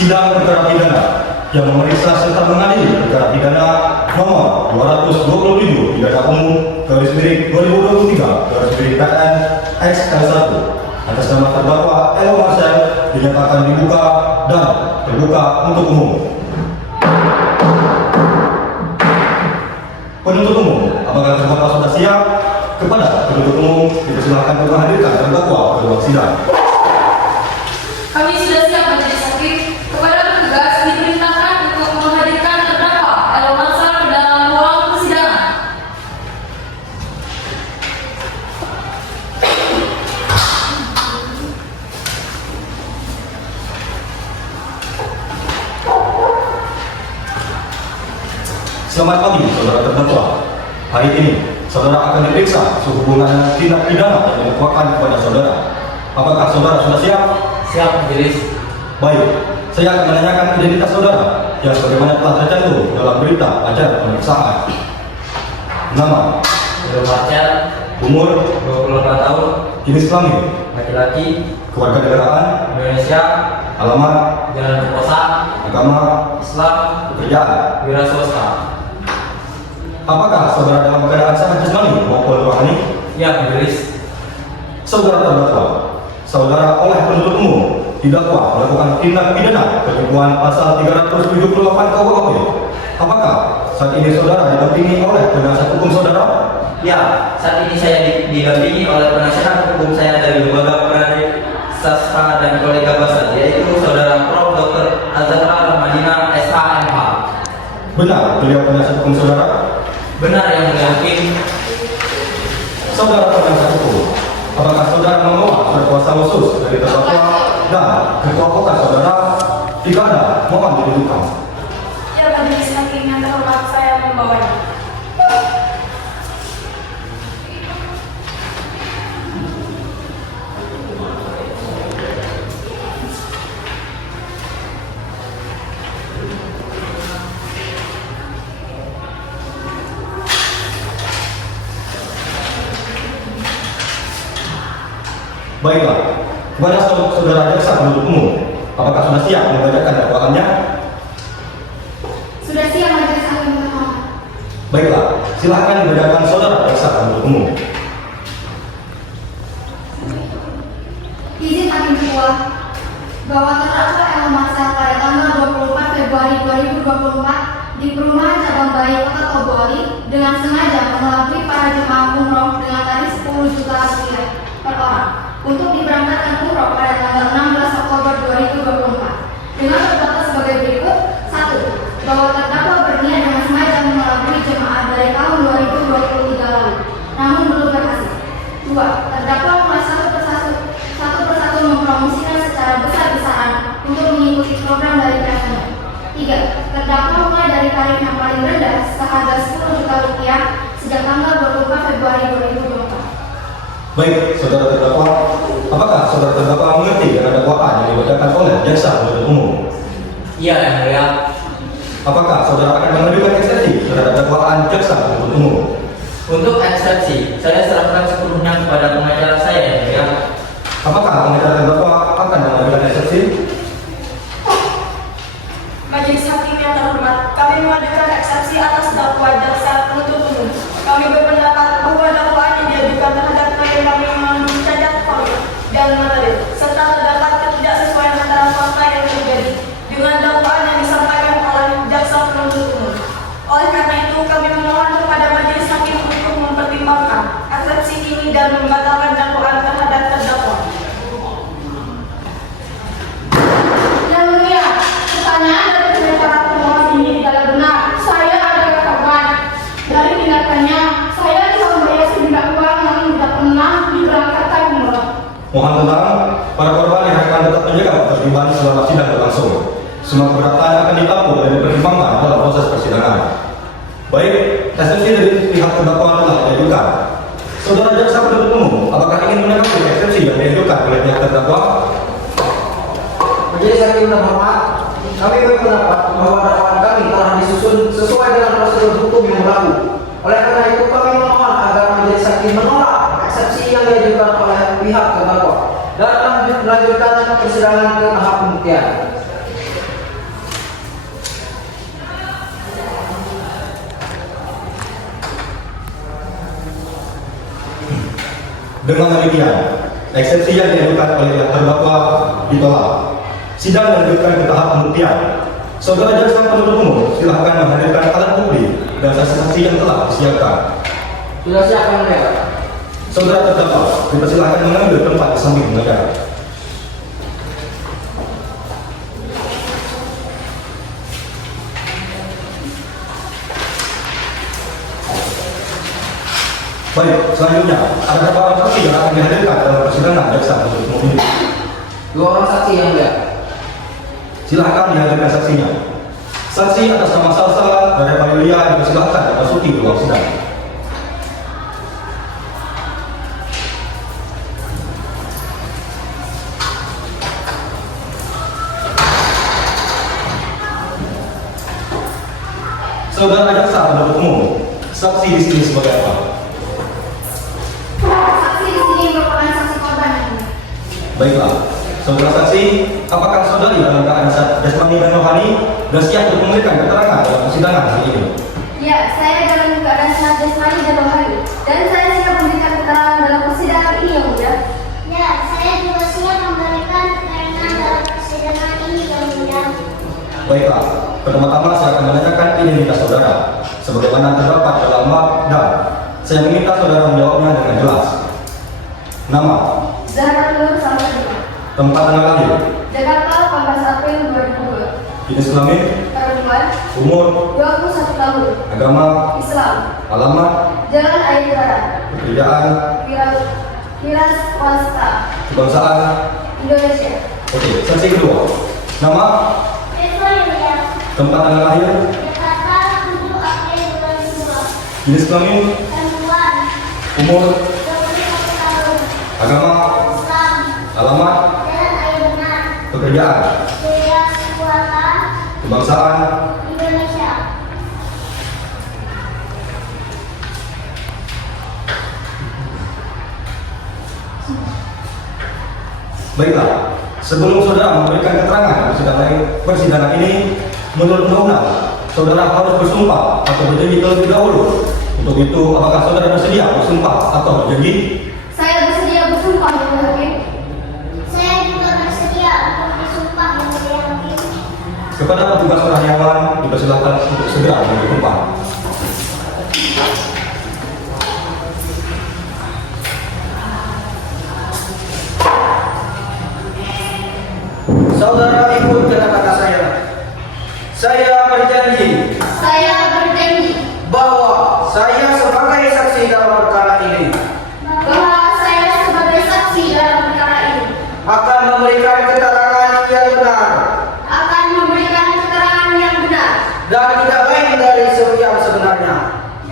sidang perkara pidana yang memeriksa serta mengadili perkara pidana nomor 227 pidana umum /2023 PN/X-1 atas nama terdakwa Elo Marcel dinyatakan dibuka dan terbuka untuk umum. Penuntut umum, apakah terdakwa sudah siap? Kepada penuntut umum dipersilakan untuk menghadirkan terdakwa ke ruang sidang. Kami sudah siap majelis hakim. Kepada petugas diperintahkan untuk menghadirkan terdakwa Elo Marcel ke dalam ruang persidangan. Selamat pagi, saudara terdakwa. Hari ini, saudara akan diperiksa sehubungan tindak pidana yang didakwakan kepada saudara. Apakah saudara sudah siap? Siap, majelis. Baik, saya akan menanyakan identitas saudara yang sebagaimana telah tercantum dalam berita acara pemeriksaan. Nama, Elo Marcel, umur, 28 tahun, jenis kelamin, laki-laki, kewarganegaraan, Indonesia, alamat, Jalan Perkosa, agama, Islam, pekerjaan. wira swasta. Apakah saudara dalam keadaan sehat jasmani maupun rohani? Ya, majelis. Saudara terdakwa, saudara oleh penuntut umum didakwa melakukan tindak pidana penipuan pasal 378 KUHP. Apakah saat ini saudara didampingi oleh penasihat hukum saudara? Ya, saat ini saya didampingi oleh penasihat hukum saya dari Lembaga Peradilan Sastra dan Kolega Bahasa, yaitu Saudara Prof. Dr. Azhar Rahmadina SHMH. Benar beliau penasihat hukum saudara? Benar, yang mulia hakim. Saudara penasihat hukum, apakah saudara membawa surat kuasa khusus dari terdakwa dan ketua advokat saudara? Jika ada, mohon ditunjukkan. Ya, majelis hakim yang terhormat, saya membawanya. Baiklah, kepada saudara jaksa penuntut umum, apakah sudah siap membacakan dakwaannya? Sudah siap majelis hakim terhormat. Baiklah, silakan dibacakan saudara jaksa penuntut umum. Izin hakim ketua bahwa terdakwa Elo Marcel pada tanggal 24 Februari 2024 di perumahan cabang Bayi Kota Toboli dengan sengaja mengelabui para jemaah umroh dengan tarif 10 juta rupiah per orang untuk diberangkatkan umroh pada tanggal 16 Oktober 2024 dengan terbatas sebagai berikut. 1. Bahwa terdakwa berniat dengan sengaja mengelabui jemaah dari tahun 2023 lalu namun belum berhasil. 2. Terdakwa mulai satu persatu mempromosikan secara besar-besaran untuk mengikuti program dari pihaknya. 3. Terdakwa mulai dari tarif yang paling rendah seharga 10 juta rupiah sejak tanggal 24 Februari 2024. Baik, saudara terdakwa, apakah saudara terdakwa mengerti dengan dakwaan yang dibacakan oleh jaksa penuntut umum? Iya, yang mulia. Apakah saudara akan mengajukan eksepsi terhadap dakwaan jaksa penuntut umum? Untuk eksepsi, saya serahkan sepenuhnya kepada pengacara saya, yang mulia. Apakah pengacara terdakwa akan mengajukan eksepsi? Majelis hakim yang terhormat, kami mengajukan eksepsi atas dakwaan jaksa penuntut umum. Kami berpendapat bahwa dakwaan yang diajukan terhadap klien kami mengandung cacat formil dan material, serta terdapat ketidaksesuaian antara fakta yang terjadi dengan dakwaan yang disampaikan oleh jaksa penuntut umum. Oleh karena itu, kami memohon kepada majelis hakim untuk mempertimbangkan eksepsi ini dan membatalkan dakwaan terhadap terdakwa. Yang mulia, pertanyaan dari pengacara pemohon ini tidak benar. Saya adalah korban. Dari tindakannya, saya bisa membayar sejumlah uang namun tidak pernah diberangkatkan umroh. Mohon tenang, para korban yang akan tetap menjaga ketertiban selama sidang berlangsung. Semua keberatan akan ditampung dan dipertimbangkan dalam proses persidangan. Baik, eksepsi dari pihak terdakwa telah diajukan. Saudara jaksa penuntut umum, apakah ingin menanggapi eksepsi yang diajukan oleh pihak terdakwa? Majelis hakim terhormat, kami berpendapat bahwa dakwaan kami telah disusun sesuai dengan prosedur hukum yang berlaku. Oleh karena itu, kami memohon agar majelis hakim menolak eksepsi yang diajukan oleh pihak terdakwa dan melanjutkan persidangan ke tahap pembuktian. Dengan demikian, eksepsi yang diajukan oleh terdakwa ditolak. Sidang dilanjutkan ke tahap pembuktian. Saudara jaksa penuntut umum silakan menghadirkan alat bukti dan saksi-saksi yang telah disiapkan. Sudah siap yang mulia. Saudara terdakwa dipersilakan mengambil tempat di samping pengacara. Baik, selanjutnya ada berapa orang saksi yang akan dihadirkan dalam persidangan jaksa penuntut umum ini? 2 orang saksi yang mulia. Silakan dihadirkan saksinya. Saksi atas nama Salsa dari Panilia dipersilakan memasuki ruang sidang. Saudara jaksa penuntut umum, saksi di sini sebagai apa? Saksi di sini merupakan saksi korban yang mulia. Baiklah, saudara saksi, apakah saudari dalam keadaan jasmani dan rohani dan siap untuk memberikan keterangan dalam persidangan hari ini? Ya, saya dalam keadaan sehat jasmani dan rohani, dan saya siap memberikan keterangan dalam persidangan ini yang mulia. Ya, saya juga siap memberikan keterangan dalam persidangan ini yang mulia. Baiklah, pertama-tama saya akan menanyakan identitas saudara sebagaimana terdapat dalam map dan saya meminta saudara menjawabnya dengan jelas. Nama, Zahra Nur Salsabila, tempat tanggal lahir, Jakarta 18 April 2002, jenis kelamin, perempuan, umur, 21 tahun, agama, Islam, alamat, Jalan Air Barat, pekerjaan, Wira swasta, kebangsaan. Indonesia. Oke, saksi kedua. Nama, Itu yang mulia. tempat tanggal lahir, Jakarta 7 April 2002. jenis kelamin, Perempuan, umur, 21 tahun. agama, Islam, alamat, Jalan Air Benar. pekerjaan, Wira swasta, kebangsaan. Indonesia. Baiklah, sebelum saudara memberikan keterangan di persidangan ini, menurut undang-undang, saudara harus bersumpah atau berjanji terlebih dahulu. Untuk itu, apakah saudara bersedia bersumpah atau berjanji? Saya bersedia bersumpah yang hakim. Saya juga bersedia untuk disumpah yang mulia hakim. Kepada petugas karyawan, dipersilakan untuk segera bersumpah. Saudara ikut kata-kata saya. Saya berjanji Saya berjanji bahwa saya sebagai saksi dalam perkara ini bahwa saya sebagai saksi dalam perkara ini akan memberikan keterangan yang benar akan memberikan keterangan yang benar dan tidak lain dari yang sebenarnya.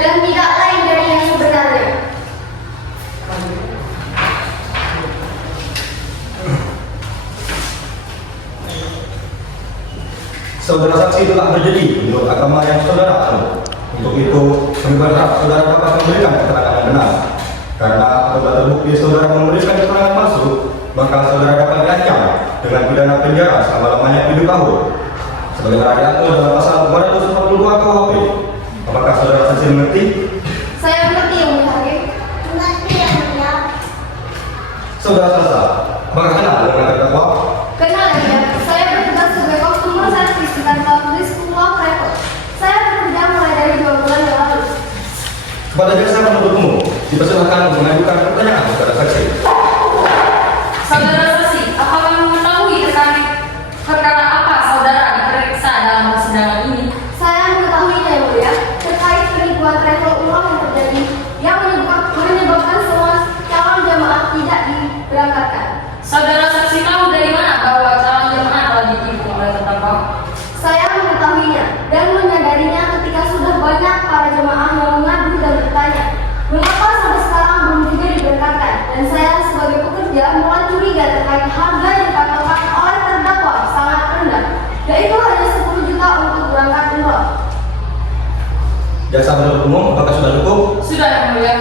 dan tidak lain dari yang sebenarnya. Saudara saksi telah berjanji menurut agama yang saudara anut. Untuk itu, kami berharap saudara dapat memberikan keterangan yang benar. Karena apabila terbukti saudara memberikan keterangan palsu, maka saudara dapat diancam dengan pidana penjara selama-lamanya 7 tahun. Sebagaimana diatur dalam pasal 242 KUHP. Apakah saudara saksi mengerti? Saya mengerti yang mulia hakim. Mengerti yang mulia. Saudara Salsa, apakah kenal dengan terdakwa? Kenal ya, saya bertugas sebagai customer service di kantor tulis Pulau Repot. Saya bekerja mulai dari 2 bulan yang lalu. Kepada jaksa penuntut umum, dipersilakan untuk mengajukan pertanyaan kepada saksi. Saudara saksi, apakah mengetahui terkait perkara apa saudara diperiksa dalam persidangan ini? Saya mengetahuinya yang mulia terkait penipuan travel umroh yang terjadi yang menyebabkan semua calon jamaah tidak diberangkatkan. Saudara saksi tahu dari mana bahwa calon jemaah telah ditipu oleh terdakwa? Saya mengetahuinya dan menyadarinya ketika sudah banyak para jemaah yang mengadu dan bertanya, mengapa sampai sekarang belum juga diberangkatkan? Dan saya sebagai pekerja mulai curiga terkait harga yang dikatakan oleh terdakwa sangat rendah, yaitu hanya 10 juta untuk berangkat umroh. Jaksa penuntut umum, apakah sudah cukup? Sudah yang mulia.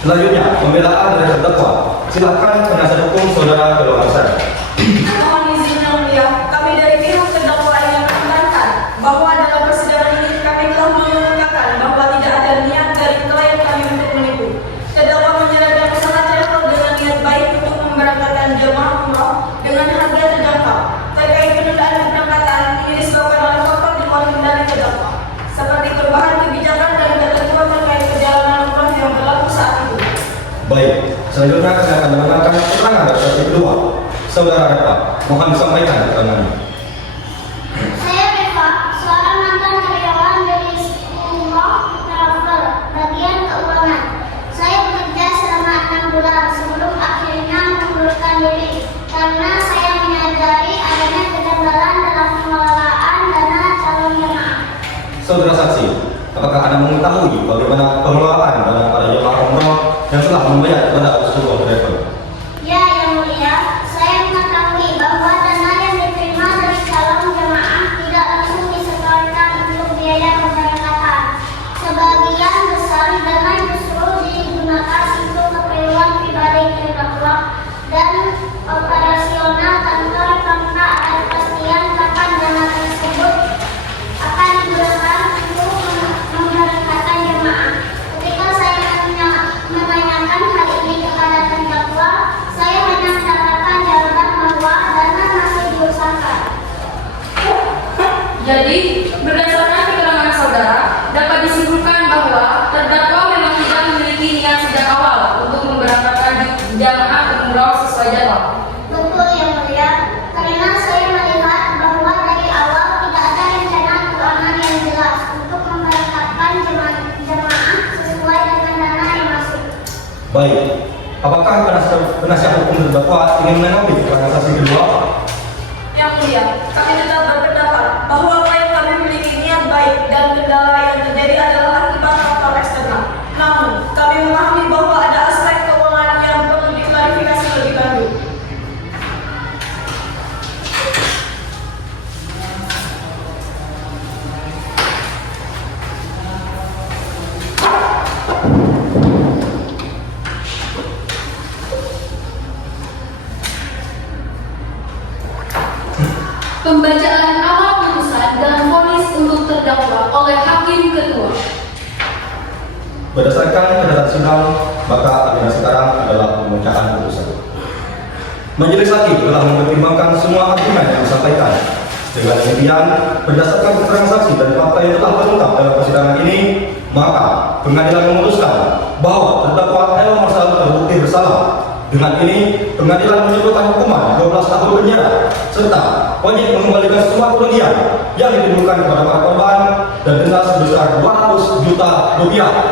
Selanjutnya, pembelaan dari terdakwa. Silakan penasihat hukum saudara Keluar saya. Mohon izin yang mulia, kami dari pihak terdakwa ingin menekankan bahwa dalam persidangan ini kami telah mengemukakan bahwa tidak ada niat dari klien kami untuk menipu. Terdakwa menyerahkan usaha Baik, selanjutnya saya akan mendengarkan keterangan dari saksi kedua. Saudara Reva, mohon disampaikan keterangannya. Saya Reva, seorang mantan karyawan dari Umroh Travel, bagian keuangan. Saya bekerja selama 6 bulan sebelum akhirnya mengundurkan diri karena saya menyadari adanya kegagalan dalam pengelolaan dana calon jemaah. Saudara saksi, apakah Anda mengetahui bagaimana pengelolaan dana para jemaah umroh yang telah membayar kepada First Travel? Ya, Yang Mulia, saya mengetahui bahwa dana yang diterima dari calon jemaah tidak langsung disetorkan untuk biaya pemberangkatan. Sebagian besar dana justru digunakan untuk keperluan pribadi terdakwa dan operasional kantor tanpa ada kepastian kapan dana tersebut akan digunakan untuk memberangkatkan jemaah. Ketika saya menanyakan hal ini kepada terdakwa, saya hanya mendapatkan jawaban bahwa dana masih diusahakan. Jadi, berdasarkan keterangan saudara, dapat disimpulkan bahwa terdakwa memang tidak memiliki niat sejak awal untuk memberangkatkan jamaah umroh sesuai jadwal. Betul, Yang Mulia, karena saya melihat bahwa dari awal tidak ada rencana keuangan yang jelas untuk memberangkatkan jemaah sesuai dengan dana yang masuk. Baik, apakah penasihat hukum terdakwa ingin menanggapi keterangan saksi kedua? Yang Mulia, kami tetap berpendapat bahwa klien kami memiliki niat baik dan kendala yang terjadi adalah akibat faktor eksternal. Namun, kami memahami bahwa ada aspek keuangan yang perlu diklarifikasi lebih lanjut. Pembacaan awal putusan dan vonis untuk terdakwa oleh Hakim Ketua. Berdasarkan catatan sidang, maka agenda sekarang adalah pembacaan putusan. Majelis Hakim telah mempertimbangkan semua argumen yang disampaikan. Dengan demikian, berdasarkan keterangan saksi dan fakta yang telah terungkap dalam persidangan ini, maka pengadilan memutuskan bahwa terdakwa L. Marsal terbukti bersalah. Dengan ini, pengadilan menjatuhkan hukuman 12 tahun penjara serta wajib mengembalikan semua kerugian yang ditimbulkan kepada para korban dan denda sebesar 200 juta rupiah